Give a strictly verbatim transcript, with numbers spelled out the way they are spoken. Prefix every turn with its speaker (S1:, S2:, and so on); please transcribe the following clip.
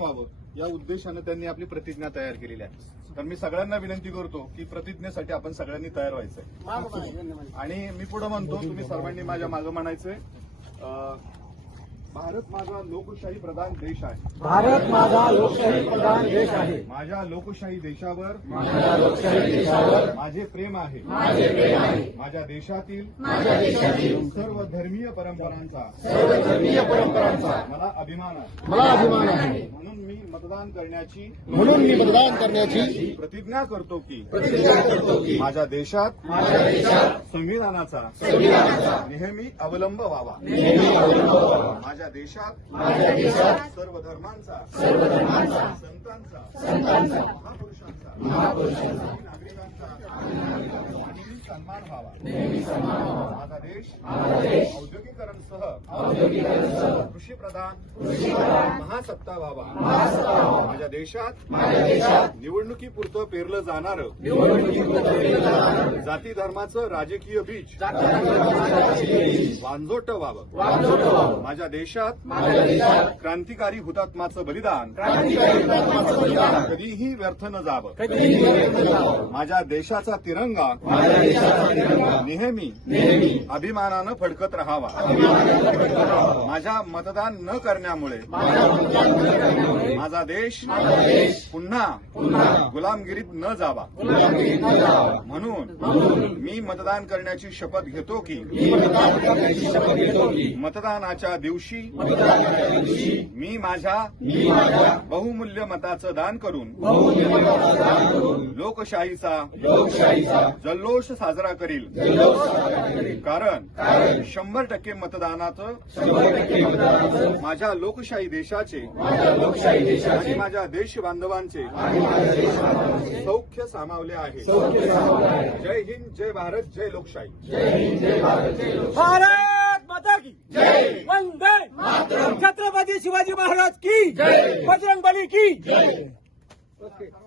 S1: व्हावं या उद्देशाने त्यांनी आपली प्रतिज्ञा तयार केलेली आहे. तर मी सगळ्यांना विनंती करतो की प्रतिज्ञेसाठी आपण सगळ्यांनी तयार व्हायचंय. आणि मी पुढे म्हणतो, तुम्ही सर्वांनी माझ्या मागे म्हणायचंय, भारत माझा लोकशाही प्रधान देश आहे.
S2: भारत माझा लोकशाही प्रधान देश आहे.
S1: माझ्या लोकशाही देशावर
S2: माझ्या लोकशाही देशावर
S1: माझे प्रेम आहे.
S2: माझे प्रेम आहे.
S1: माझ्या देशातील
S2: माझ्या देशातील
S1: सर्व धर्मीय परंपरांचा
S2: सर्व धर्मीय परंपरांचा
S1: मला अभिमान आहे.
S2: मला अभिमान आहे.
S1: म्हणून मी मतदान करण्याची
S2: म्हणून मी मतदान करण्याची
S1: प्रतिज्ञा करतो की
S2: प्रतिज्ञा करतो की
S1: माझ्या देशात
S2: माझ्या देशात
S1: संविधानाचा
S2: संविधानाचा
S1: नेहमी अवलंब व्हावा.
S2: नेहमी अवलंब व्हावा.
S1: माझ्या देशात
S2: माझ्या देशात
S1: सर्व धर्मांचा
S2: सर्व धर्मांचा
S1: संतांचा
S2: संतांचा
S1: महापुरुषांचा
S2: महापुरुषांचा
S1: नागरिकांचा नेहमी सन्मान व्हावा.
S2: नेहमी सन्मान व्हावा.
S1: माझा देश
S2: माझा देश
S1: औद्योगिकरणसह
S2: औद्योगिकरणसह
S1: कृषीप्रधान
S2: कृषीप्रधान
S1: महासत्ता व्हावा.
S2: महासत्ता व्हावा.
S1: माझ्या देशात
S2: माझ्या देशात
S1: निवडणुकीपुरतं पेरलं जाणारं
S2: निवडणुकीपुरतं पेरलं जाणारं
S1: जाती धर्माचं राजकीय बीज
S2: जाती धर्माचं राजकीय बीज
S1: वांझोट व्हावं.
S2: वांझोट व्हावं.
S1: माझ्या देशात
S2: माझ्या देशात
S1: क्रांतिकारी हुतात्माचं बलिदान
S2: क्रांतिकारी हुतात्म्याचं बलिदान
S1: कधीही व्यर्थ न जावं.
S2: कधीही व्यर्थ न जावं.
S1: माझ्या देशाचा तिरंगा
S2: माझ्या देशाचा तिरंगा
S1: नेहमी
S2: नेहमी
S1: अभिमानानं फडकत राहावा.
S2: अभिमानानं फडकत राहावा.
S1: माझ्या मतदान न करण्यामुळे
S2: माझ्या मतदान न करण्यामुळे
S1: माझा देश
S2: माझा देश
S1: पुन्हा
S2: पुन्हा
S1: गुलामगिरीत न जावा.
S2: गुलामगिरीत न जावा.
S1: म्हणून
S2: म्हणून
S1: मी मतदान करण्याची शपथ घेतो की
S2: मी मतदान करण्याची शपथ घेतो की
S1: मतदानाच्या दिवशी
S2: मतदानाच्या दिवशी
S1: मी माझ्या
S2: मी माझ्या
S1: बहुमूल्य मताचं दान करून
S2: बहुमूल्य मताचं दान करून
S1: लोकशाहीचा
S2: लोकशाहीचा
S1: जल्लोष साजरा करील.
S2: जल्लोष साजरा करेन.
S1: कारण
S2: कारण
S1: शंभर टक्के मतदानाचं
S2: शंभर टक्के मतदानाचं
S1: माझ्या लोकशाही देशाचे
S2: माझ्या लोकशाही
S1: आणि
S2: देशाचे
S1: माझ्या देश बांधवांचे
S2: आणि माझ्या देशबांधवांचे
S1: सौख्य सामावले आहे.
S2: सौख्य सामावले आहे.
S1: जय हिंद, जय भारत, जय लोकशाही.
S2: जय हिंद, जय भारत, जय लोकशाही.
S3: भारत माता की
S2: जय.
S3: वंदे
S2: मातरम.
S3: छत्रपती शिवाजी महाराज की
S2: जय.
S3: बजरंग बली की
S2: जय.
S3: ओके.